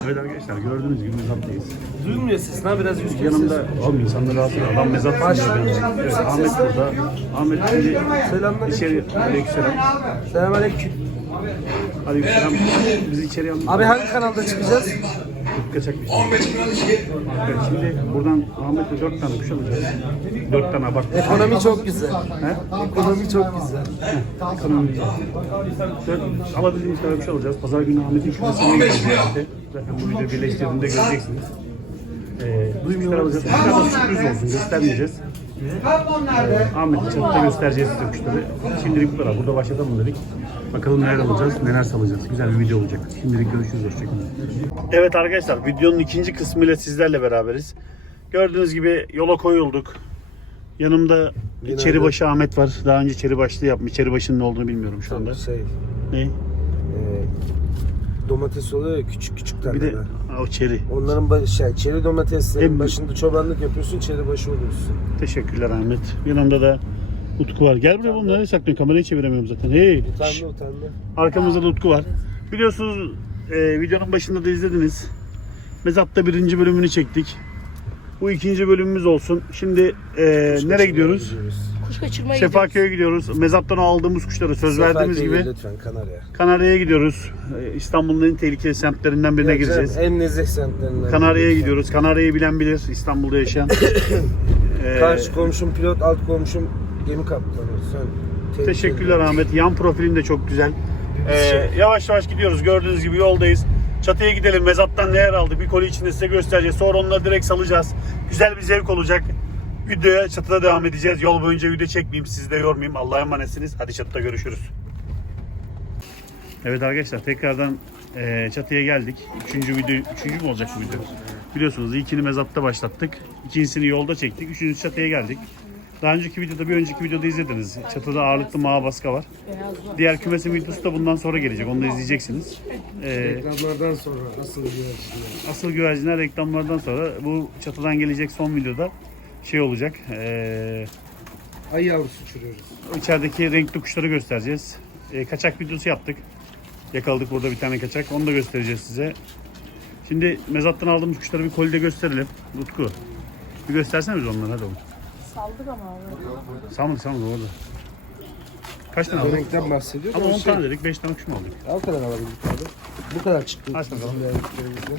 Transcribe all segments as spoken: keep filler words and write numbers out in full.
Evet arkadaşlar gördüğünüz gibi mezaptayız. Duymuyor sesin ha, biraz yüz Yanımda oğlum insanlar rahatsız ediyor. Adam mezap sanıyor. Evet, Ahmet burada. Ahmet şimdi Selamlar. içeri aleykümselam. Selamünaleyküm. Aleykümselam. Bizi içeri alın. Abi hangi kanalda çıkacağız? Kaçak bir şey. Evet, şimdi buradan Ahmet'le dört tane kuş alacağız. Dört tane abart. Ekonomi çok güzel. He? Ekonomi çok güzel. Ekonomi güzel. Dört alabildiğimiz kadar kuş alacağız. Pazar günü Ahmet'in kümesine gideceğiz. Zaten bu videoyu birleştirdiğinde göreceksiniz. Ee, bu kuşları alacağız. Kuşlar da sürpriz olsun. Göstermeyeceğiz. Ee, Ahmet'in çatıda göstereceğiz size kuşları. Şimdilik bu kadar. Burada başlatalım dedik. Bakalım neler alacağız, neler salacağız. Güzel bir video olacak. Şimdilik görüşürüz. Hoşçakalın. Evet arkadaşlar, videonun ikinci kısmıyla sizlerle beraberiz. Gördüğünüz gibi yola koyulduk. Yanımda Çeribaşı Ahmet var. Daha önce Çeribaşlı yapmış. Çeribaşı'nın ne olduğunu bilmiyorum şu anda. Şey, Ne? e, domates oluyor ya, küçük küçük tane. Bir de ha, o çeri. Onların baş, şey, çeri domateslerin En- başında çobanlık yapıyorsun, çeri başı oluyorsun. Teşekkürler Ahmet. Yanımda da Utku var. Gel buraya oğlum, nereye saklıyorsun? Kamerayı çeviremiyorum zaten. Hey. Şşş. Utandı utandı. Arkamızda da Utku var. Biliyorsunuz e, videonun başında da izlediniz. Mezat'ta birinci bölümünü çektik. Bu ikinci bölümümüz olsun. Şimdi e, nereye gidiyoruz? Kuş kaçırmaya Şefaköy'e gidiyoruz. Mezat'tan aldığımız kuşları söz verdiğimiz gibi Lütfen Kanarya. Kanarya'ya gidiyoruz. E, İstanbul'un en tehlikeli semtlerinden birine gireceğiz. En nezih semtlerinden. Kanarya'ya gidiyoruz. Kanarya'yı bilen bilir. İstanbul'da yaşayan. e, Karşı komşum pilot, alt komşum gemi kaptanı. Sen Teşekkürler Ahmet. Yan profilin de çok güzel. Ee, yavaş yavaş gidiyoruz. Gördüğünüz gibi yoldayız. Çatıya gidelim. Mezattan neler aldık? Bir koli içinde size göstereceğiz. Sonra onları direkt salacağız. Güzel bir zevk olacak. Videoya çatıda devam edeceğiz. Yol boyunca video çekmeyeyim. Sizi de yormayayım. Allah'a emanetsiniz. Hadi çatıda görüşürüz. Evet arkadaşlar tekrardan e, çatıya geldik. Üçüncü video, üçüncü mü olacak bu video? Biliyorsunuz ilkini mezatta başlattık. İkincisini yolda çektik. Üçüncüsü çatıya geldik. Daha önceki videoda, bir önceki videoda izlediniz. Çatıda ağırlıklı mağa baska var. Diğer kümesin videosu da bundan sonra gelecek. Onu da izleyeceksiniz. Ee, Reklamlardan sonra asıl güvercinler. asıl güvercinler reklamlardan sonra bu çatıdan gelecek son videoda şey olacak. Ee, Ay yavrusu uçuruyoruz. içerideki renkli kuşları göstereceğiz. Ee, kaçak videosu yaptık. Yakaladık burada bir tane kaçak. Onu da göstereceğiz size. Şimdi mezattan aldığımız kuşları bir kolide gösterelim. Utku. Bir göstersene biz onları, hadi oğlum. Saldık ama abi. Salmadık salmadık orada. Kaç tane Bu aldık? renkten bahsediyor. Ama O on şey- tane dedik, beş tane kuş mu aldık? Al kadar alabildik abi. Bu kadar çıktı. Aç bakalım. Bizim değerliklerimizden.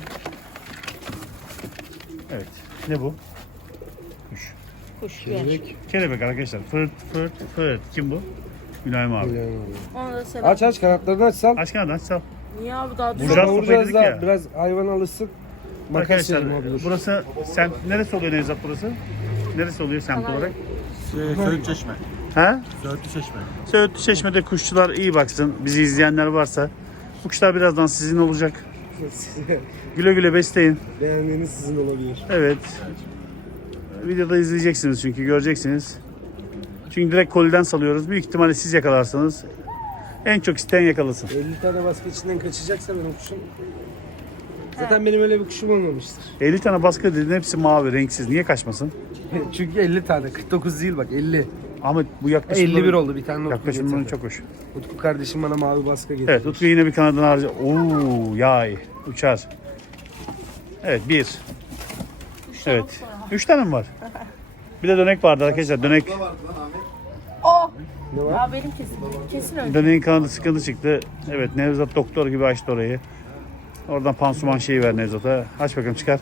Evet. Ne bu? Kuş. Kuş güver. Kelebek. Kelebek arkadaşlar. Fırt fırt fırt. Kim bu? Günay abi. Bilen abi. Ona da selam. Aç aç kanatlarını aç sal. Aç kanadı aç sal. Niye abi daha Vuracağız. düz? Şurada kafayı vuracağız dedik daha. ya. Biraz hayvan alışsın. Makas Arkadaşlar yerim abi dur. burası semt, neresi oluyor Nevzat burası? Neresi oluyor semt Kanarya. olarak? Söğüt Çeşme. Ha? Söğütlü Çeşme. Söğütlü Çeşme'de kuşçular iyi baksın. Bizi izleyenler varsa. Bu kuşlar birazdan sizin olacak. Güle güle besleyin. Beğendiğiniz sizin olabilir. Evet. Videoda izleyeceksiniz çünkü göreceksiniz. Çünkü direkt koliden salıyoruz. Büyük ihtimalle siz yakalarsanız en çok isteyen yakalasın. elli tane baskı içinden kaçacaksa benim kuşum. Zaten benim öyle bir kuşum olmamıştır. elli tane baskı dediğin hepsi mavi, renksiz. Niye kaçmasın? Çünkü elli tane. kırk dokuz değil bak elli. Ahmet bu yaklaşımların, elli bir oldu bir tane Utku yaklaşımların getirdi. çok hoş. Utku kardeşim bana mavi baskı getirdi. Evet, Utku yine bir kanadını harca. Oo, yay, uçar. Evet, bir. Evet. Üç tane mi var? Bir de dönek vardı arkadaşlar. Dönek, Oh! Ne var? Ya benim kesin. Kesin öyle. döneğin kanadı sıkıntı çıktı. Evet, Nevzat doktor gibi açtı orayı. Oradan pansuman şeyi ver Nevzat'a. Aç bakalım, çıkar.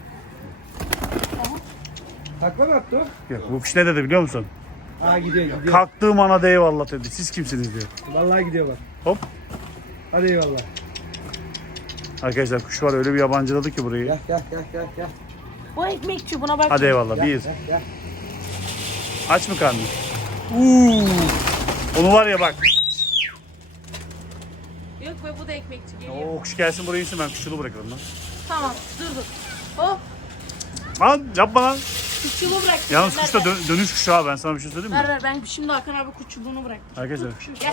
Takla mı attı o? Yok, bu kuş ne dedi biliyor musun? Aa gidiyor gidiyor. Kalktığım ana de eyvallah dedi. Siz kimsiniz diyor. Vallahi gidiyor bak. Hop. Hadi eyvallah. Arkadaşlar kuş var öyle bir yabancıladı ki burayı. Gel gel gel gel gel. Bu ekmekçi buna bak. Hadi eyvallah. Bir. Gel gel. Aç mı karnını? Uuu. Onu var ya bak. Yok be, bu da ekmekçi geliyor. O kuş gelsin buraya insin, ben kuşçuluğu bırakırım lan. Tamam dur dur. Oh! Lan yapma lan. Kuşçuluğu bırak. Yalnız Ver, kuş da ver. dön- dönüş kuşu ha, ben sana bir şey söyleyeyim Ver mi? ver, ben şimdi Hakan abi kuşçuluğunu bırak. Arkadaşlar Gel.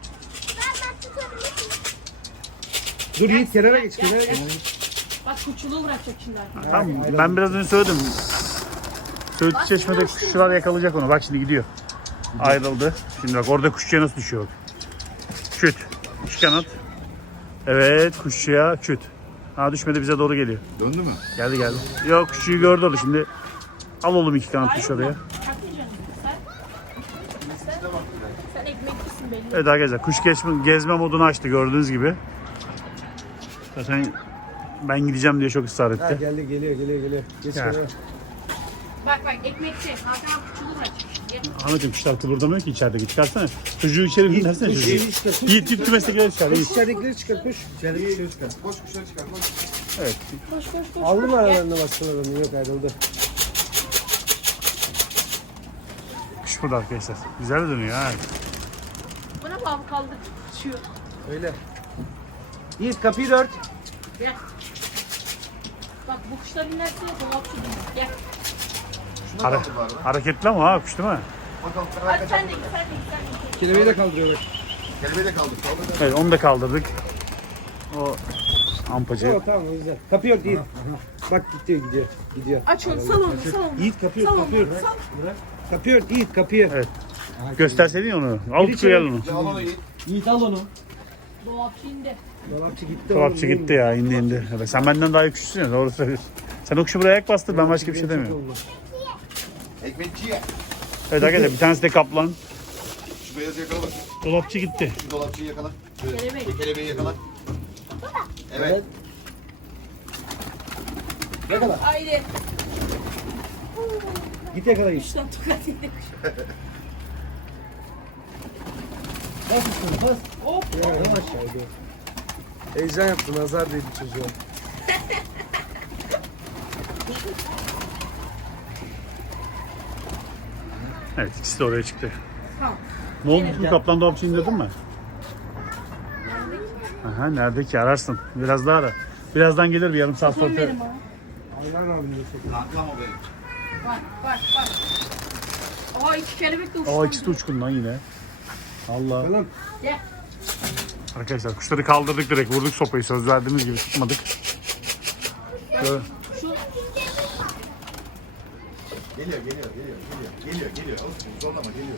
Dur Yiğit kenara geç kenara geç. Bak kuşçuluğu bırakacak şimdi Hakan. tamam, ben biraz önce söyledim. Söğütlü Çeşme'de kuşçular yakalayacak onu. Bak şimdi gidiyor. Ayrıldı. Şimdi bak orada kuşçuya nasıl düşüyor bak. Küt. İki kanat. Evet, kuşçuya küt. Ha düşmedi, bize doğru geliyor. Döndü mü? Geldi geldi. Yok küçüğü gördü onu şimdi. Al oğlum iki kanat kuş oraya. Takmayacaksın sen. Sen, sen ekmeklisin belli. Evet arkadaşlar kuş gezme, gezme modunu açtı gördüğünüz gibi. Zaten ben gideceğim diye çok ısrar Ha etti. geldi geliyor geliyor geliyor. Geç Ya. kenara. Bak bak ekmekçi. Hakan abi kuçulu bırak. Gel. Ahmet'im kuşlar kıpırdamıyor ki içeride. Çıkarsana. Çocuğu içeri bindirsene çocuğu. Yiğit işte, kuş. Yiğit Yiğit kümesine içeride. Yiğit. İçeridekileri çıkar kuş. İçeridekileri çıkar. Koş kuşları çıkar. Koş. Evet. Koş koş koş. Aldı mı Gel. aralarında başkalarını? Yok ayrıldı. Kuş burada arkadaşlar. Güzel dönüyor ha. Buna bağlı kaldı. Şu. Öyle. Yiğit kapıyı dört. Gel. Bak bu kuşlar inerse dolapçı değil. Gel. Şuna Hara- kaldı bari. hareketli ama ha kuş değil mi? Bakalım. Hadi sen de git sen de git sen de git. Kelebeği de kaldırıyor bak. Kelebeği de kaldı. Kaldı. Evet onu da kaldırdık. O ampacı. Tamam tamam o güzel. Kapıyı ört Yiğit. Bak gidiyor gidiyor. Gidiyor. Aç onu sal onu sal onu. Yiğit kapıyı ört Sal kapıyı onu ört. sal. Kapıyı ört Yiğit kapıyı. Evet. Gösterseydin onu. Al Biri kutuyu al çevir. onu. Ya al onu Yiğit. Yiğit al onu. Dolapçı indi. Dolapçı gitti. Dolapçı oğlum, gitti ya indi indi. Evet, sen benden daha iyi kuşsun ya doğru söylüyorsun. Sen o kuşu buraya ayak bastır ben başka bir şey demiyorum. Ekmekçi ye. Evet arkadaşlar bir tanesi de kaplan. Şu beyazı yakala bak. Dolapçı gitti. Şu dolapçıyı yakala. Şöyle, Kelebek. şu Kelebeği yakala. Evet. Yakala. Haydi. Git yakala Yiğit. Kuştan tokat yedi kuş. Bas üstüne bas. Hop. Yavaş haydi. Heyecan yaptı nazar değdi çocuğa. Evet ikisi de oraya çıktı. Tamam. Ne oldu bu kaplan dolapçı indirdin mi? Aha nerede ki ararsın. Biraz daha ara. Birazdan gelir bir yarım saat Son sonra. verim bana. Ayhan abim de çok. Aklama benim. Bak bak bak. Aa iki kelebek de uçtu. Aa ikisi de uçkun lan yine. Allah. Falan. Gel. Arkadaşlar kuşları kaldırdık direkt vurduk sopayı söz verdiğimiz gibi tutmadık. Böyle. Şu Geliyor, geliyor, geliyor, geliyor, geliyor, geliyor. Olsun, zorlama, geliyor.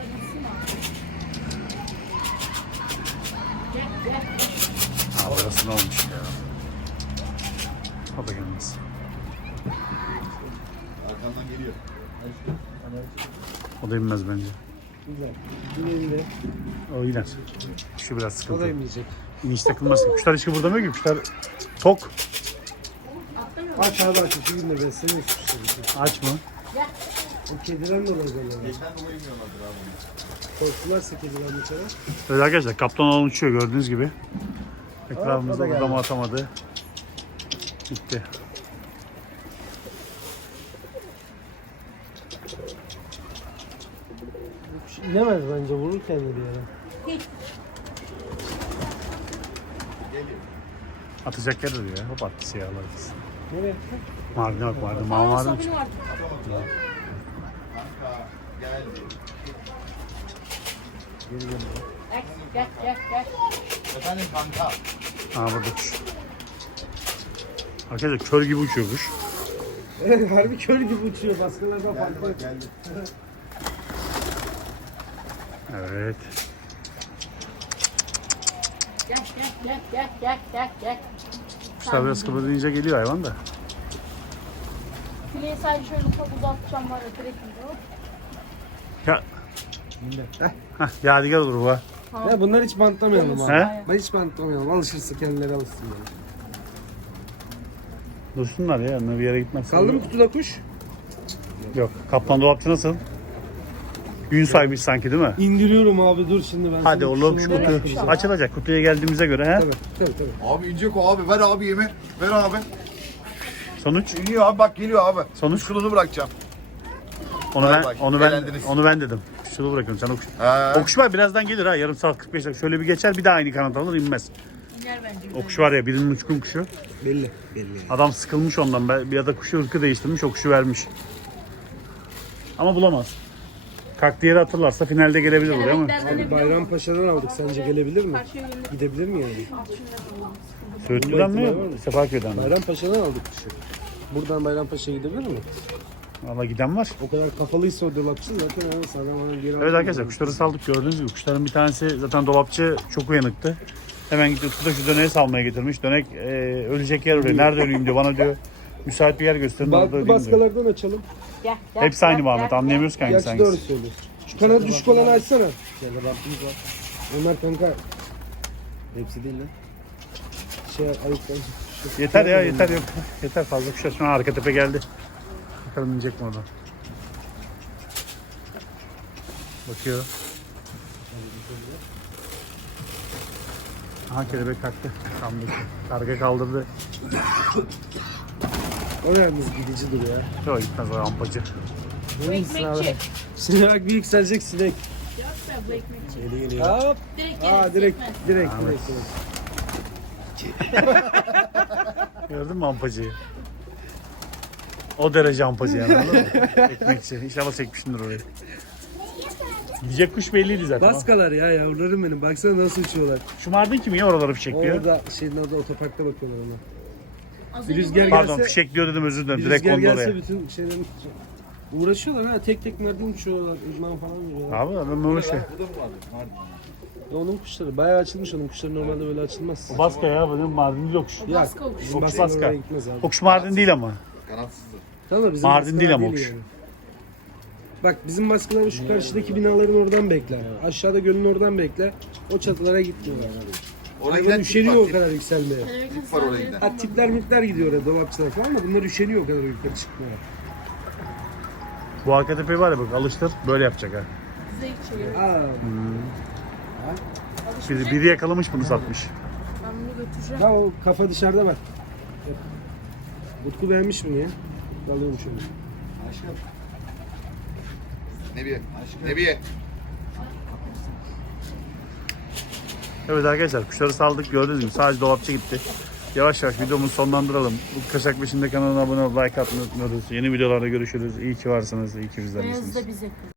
gel gel. Ha orası ne olmuş ya. O da gelmez. Arkandan geliyor. O da inmez bence. Güzel. Yine indi. O iner. Şu biraz O sıkıntı. da inmeyecek. İniş takılmasın. Kuşlar hiç kıpırdamıyor ki. Kuşlar tok. Aç abi aç. Şu günde ben seni uçmuştum. Aç mı? O kediden dolayı geliyor. Geçten dolayı bilmiyorlardır abi. Korktularsa kediler içeri. Evet arkadaşlar kaptan olan uçuyor gördüğünüz gibi. o da Etrafımızda geldi. burada atamadı. Gitti. İnemez bence vurur kendini yere. Geliyor. Atacak yer arıyor ya. Hop attı siyahlar. Nereye? Mavine bak vardı. Mavi Aa vardı mı? sabun vardı. Kanka, geldi. Gel gel gel gel. Efendim kanka. Ha burada kuş. Arkadaşlar kör gibi uçuyor kuş. Evet harbi kör gibi uçuyor. Baskılardan Geldi farklı. bak, geldi. Evet. Gel gel gel gel gel gel gel. Kuşlar biraz kıpırdayınca geliyor hayvan da. Fileyi sadece şöyle ufak uzatacağım var öterek gidiyor. Ya. Heh, yadigar olur bu ha. Ya bunları hiç bantlamayalım abi. He? Ben hiç bantlamayalım. Alışırsa kendileri alışsın yani. Dursunlar ya. yanına bir yere gitmez. Kaldı mı kutuda kuş? Yok. Kaplan dolapçı nasıl? Gün saymış sanki değil mi? İndiriyorum abi dur şimdi ben. Hadi sana oğlum şu kuşunu kutu bırakayım. açılacak. Kutuya geldiğimize göre he. Tabii tabii tabii. Abi inecek o abi. Ver abi yemi. Ver abi. Sonuç. İniyor abi bak geliyor abi. Sonuç. Kuşkunuzu bırakacağım. Onu Bay ben bay, onu ben eğlendiniz. onu ben dedim. Şunu bırakıyorum sen o kuş. He. O kuş var birazdan gelir ha yarım saat kırk beş dakika. Şöyle bir geçer bir daha aynı kanat alır inmez. İner bence. O kuş var ya birinin uçkun kuşu. Belli belli. Adam sıkılmış ondan be- ya da kuşu ırkı değiştirmiş o kuşu vermiş. Ama bulamaz. Kalktığı yeri hatırlarsa finalde gelebilir buraya ama Abi Bayrampaşa'dan aldık. Sence gelebilir mi? Karşıya yönelik Gidebilir mi yani? Söğütlü'den mi? ihtimali var mı? Sefaköy'den mi? Bayrampaşa'dan aldık kuşu. Buradan Bayrampaşa'ya gidebilir mi? Valla giden var. O kadar kafalıysa o dolapçı zaten o sağlam ona geri Evet arkadaşlar kuşları saldık gördüğünüz gibi. Kuşların bir tanesi zaten dolapçı çok uyanıktı. Hemen gitti Utku da şu döneği salmaya getirmiş. Dönek e, ölecek yer arıyor. Nerede öleyim diyor bana diyor. Müsait bir yer gösterin orada Bantlı öleyim diyor. baskalardan açalım. Gel, gel, Hepsi aynı gel, Muhammed. gel, Anlayamıyoruz ki hangisi Gerçi doğru hangisi. söylüyorsun. Şu kanadı düşük olanı açsana. Şöyle bantımız var. Onlar kanka. Hepsi değil lan. Şey ayıktan. Yeter ya yeter yok. Yeter fazla kuş açma. Arka tepe geldi. Bakalım inecek mi orada. Bakıyor. Aha kelebek kalktı. Tam dışı. Karga kaldırdı. O yalnız gidici duruyor ya. Yok gitmez o ampacı. Bu ekmekçi. Şimdi bak bir yükselecek sinek. Yoksa bu ekmekçi. Geliyor geliyor. Hop. Direkt Aa gelir, direkt sekmez. direkt Ahmet. direkt. direkt. Gördün mü ampacıyı? O derece ampacı yani anladın mı? Ekmekçi. İnşallah çekmişimdir orayı. Gidecek kuş belliydi zaten. Baskalar ya yavrularım benim. Baksana nasıl uçuyorlar. Şu Mardin kimi ya oraları fişekliyor? Orada şeyin orada otoparkta bakıyorlar ona. Az Bir önce rüzgar buraya- Pardon gelse- fişekliyor dedim özür dilerim. Bir Direkt rüzgar kondu gelse oraya. bütün şeylerini tutacak. Uğraşıyorlar ha tek tek nereden uçuyorlar. Uzman falan veriyorlar. Abi adam böyle şey. Bu da mı vardı? Mardin. Ya onun kuşları bayağı açılmış, onun kuşları normalde böyle açılmaz. O baska ya benim Mardin yok. O baska kuş. bizim Çok baskı baska. oraya gitmez abi. O kuş Mardin değil ama. Kanatsızdı. Tamam da bizim Mardin baskılar değil ama o kuş. yani. Bak bizim baskılar şu karşıdaki binaların oradan bekler. Aşağıda gölün oradan bekler. O çatılara gitmiyorlar. Oraya Hayvan giden tip üşeniyor var. o Tip, kadar yükselmeye. Kelebek'in tip var oraya saatleri giden. Ha tipler mitler gidiyor oraya dolapçılar falan da bunlar üşeniyor o kadar yukarı çıkmaya. Bu arka tepeyi var ya bak alıştır böyle yapacak ha. zevk çeviriyor. Aa, Biri, biri yakalamış bunu satmış. Ben bunu götüreceğim. ha o kafa dışarıda bak. Utku beğenmiş bunu ya. Alıyormuş onu. Nebiye. Nebiye. Evet arkadaşlar kuşları saldık gördüğünüz gibi sadece dolapçı gitti. Yavaş yavaş videomuzu sonlandıralım. Bu Kaçak Peşinde kanalına abone ol, like atmayı unutmuyoruz. Yeni videolarda görüşürüz. İyi ki varsınız, iyi ki bizlerlesiniz. Beyazı da bize.